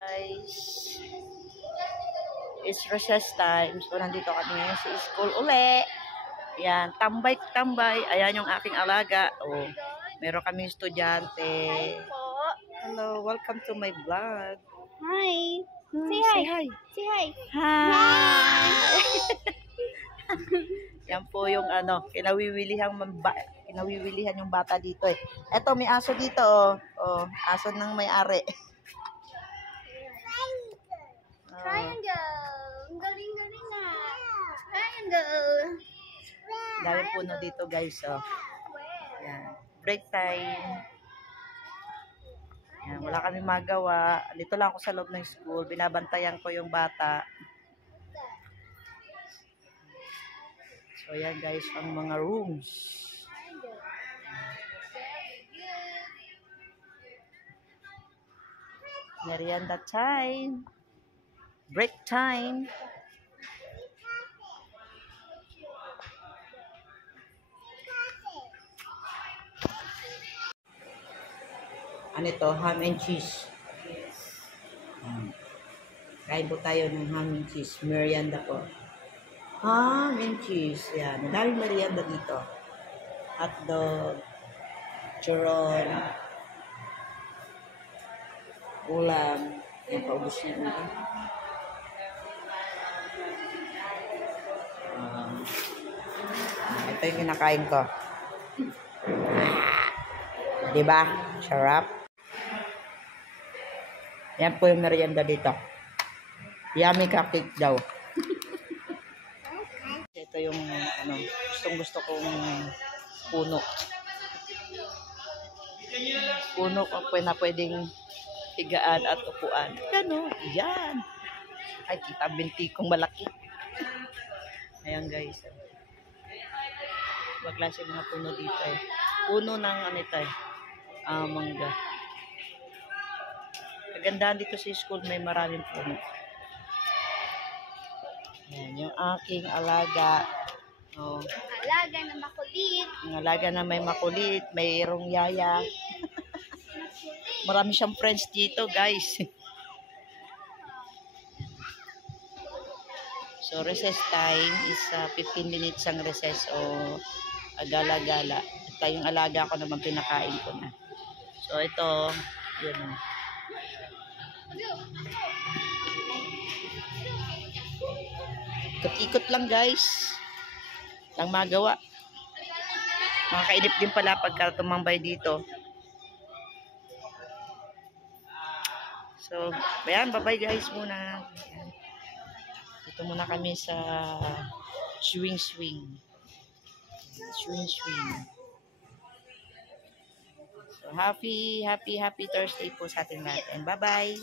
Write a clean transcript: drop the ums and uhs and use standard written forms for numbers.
Guys, it's recess time. So, nandito kami ngayon sa school uli. Yan, tambay-tambay. Ayan yung aking alaga. Oh, meron kaming estudyante. Hello, welcome to my vlog. Hi. Say Say hi. hi. Say hi. Hi. Yan po yung kinawiwilihan yung bata dito eh. Eto, may aso dito oh. Oh, aso ng may-ari. Triangle. Galing-galing na. Triangle. Dami puno dito guys oh. Yan. Break time. Yan, wala kami magawa. Dito lang ako sa loob ng school. Binabantayan ko yung bata. So yan guys, ang mga rooms. Merienda time. Break time. Ano ito? Ham and cheese. Kain po tayo ng ham and cheese. Merienda po. Ham and cheese. Yan. Madaming merienda dito. Hotdog. Churon. Ulam. Yan, paubos niya ulam. Ito yung kinakain ko. Diba? Sarap. Yan po yung merienda dito. Yummy cupcake daw. Ito yung gustong-gusto kong puno. Puno na pwedeng higaan at upuan. Yan. Ay, kita binti kong malaki. Ayan guys. Magklase mga puno dito eh. Puno ng mangga. Kagandahan dito sa school, may maraming puno. Yan, yung aking alaga. Oh. Alaga na makulit. Ang alaga na may makulit, mayroong yaya. Marami siyang friends dito, guys. So, recess time is 15 minutes ang recess o gala-gala. At yung alaga ko naman pinakain ko na. So, ito, yun o. Ikot-ikot lang guys. Lang magawa. Makakainip din pala pagka tumambay dito. So, ayan, bye-bye guys muna. Ayan. Dito muna kami sa swing. So, happy Thursday po sa ating lahat. And bye-bye.